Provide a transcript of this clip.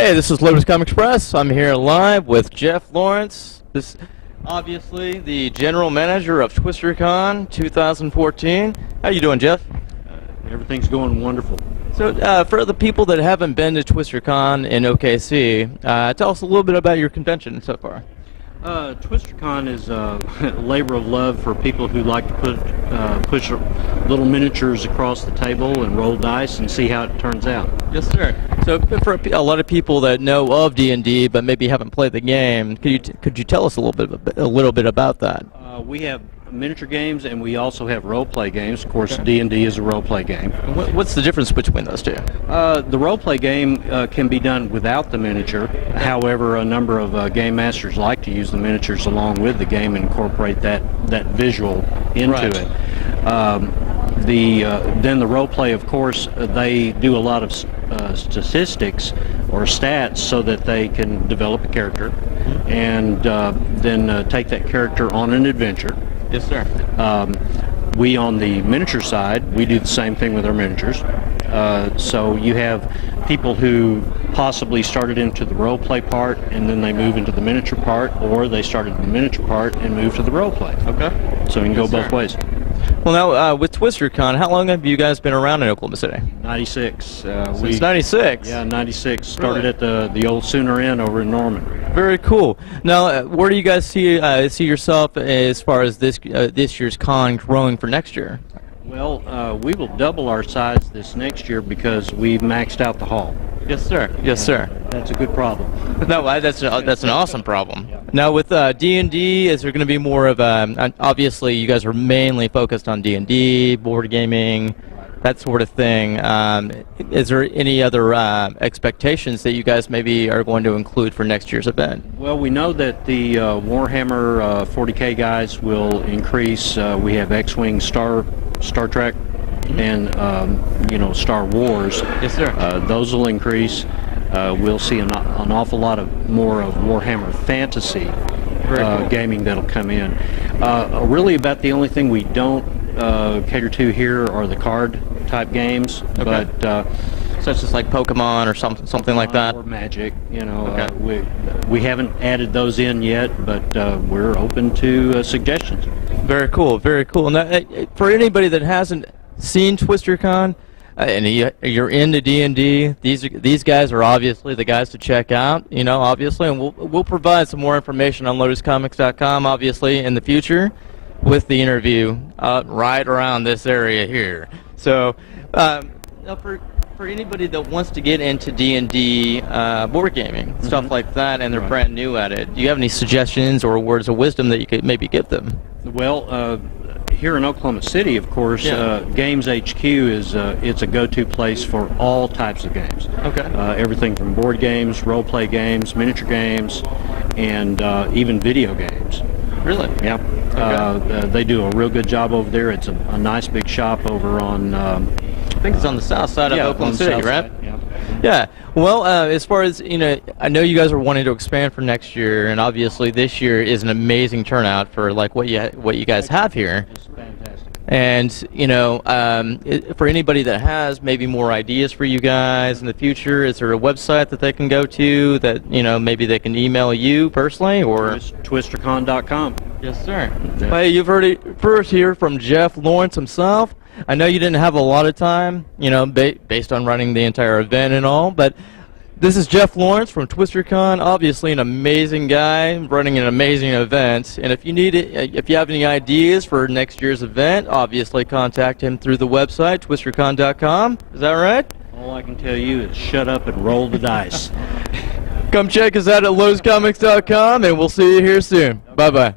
Hey, this is Lotus Comic Express. I'm here live with Jeff Lawrence. This, obviously, the general manager of TwisterCon 2014. How you doing, Jeff? Everything's going wonderful. So, for the people that haven't been to TwisterCon in OKC, tell us a little bit about your convention so far. TwisterCon is a labor of love for people who like to push little miniatures across the table and roll dice and see how it turns out. Yes, sir. So, for a lot of people that know of D&D but maybe haven't played the game, could you tell us a little bit about that? We have miniature games and we also have role-play games. Of course, D&D is a role-play game. What's the difference between those two? The role-play game can be done without the miniature. However, a number of game masters like to use the miniatures along with the game and incorporate that visual into it. Then the role-play, of course, they do a lot of statistics or stats so that they can develop a character and then take that character on an adventure. Yes, sir. We, on the miniature side, we do the same thing with our miniatures. So you have people who possibly started into the role play part and then they move into the miniature part, or they started in the miniature part and move to the role play. Okay. So you can go both ways. Well, now, with TwisterCon, how long have you guys been around in Oklahoma City? 96. Since 96? Yeah, 96. Started at the old Sooner Inn over in Norman. Very cool. Now, where do you guys see yourself as far as this year's con growing for next year? Well, we will double our size this next year because we've maxed out the hall. Yes, sir. Yes, sir. That's a good problem. No, that's an awesome problem. Yeah. Now, with D&D, is there going to be more of a? Obviously, you guys are mainly focused on D&D, board gaming, that sort of thing. Is there any other expectations that you guys maybe are going to include for next year's event? Well, we know that the Warhammer 40K guys will increase. We have X-Wing, Star Trek, and Star Wars. Yes, sir. Those will increase. We'll see an awful lot more of Warhammer Fantasy gaming that'll come in. Really, about the only thing we don't cater to here are the card type games, okay. But such as like Pokemon or something like that, or Magic. Okay. We haven't added those in yet, but we're open to suggestions. Very cool, very cool. Now, for anybody that hasn't seen TwisterCon and you're into D&D, these guys are obviously the guys to check out. Obviously, and we'll provide some more information on LotusComics.com, obviously, in the future, with the interview right around this area here. So, now for anybody that wants to get into D&D board gaming, stuff like that, and they're brand new at it, do you have any suggestions or words of wisdom that you could maybe give them? Well, here in Oklahoma City, of course, Games HQ is it's a go-to place for all types of games. Okay. Everything from board games, role-play games, miniature games, and even video games. Really? Yeah. Okay. They do a real good job over there. It's a nice big shop over on... I think it's on the south side of Oklahoma City, right? Yeah. Yeah. Well, as far as, I know you guys are wanting to expand for next year, and obviously this year is an amazing turnout for like what you guys have here. It's fantastic. And, for anybody that has maybe more ideas for you guys in the future, is there a website that they can go to that, maybe they can email you personally, or? TwisterCon.com. Yes, sir. Yeah. Hey, you've heard it first here from Jeff Lawrence himself. I know you didn't have a lot of time, based on running the entire event and all, but this is Jeff Lawrence from TwisterCon, obviously an amazing guy running an amazing event. And if you have any ideas for next year's event, obviously contact him through the website, TwisterCon.com. Is that right? All I can tell you is shut up and roll the dice. Come check us out at LotusComics.com, and we'll see you here soon. Bye-bye.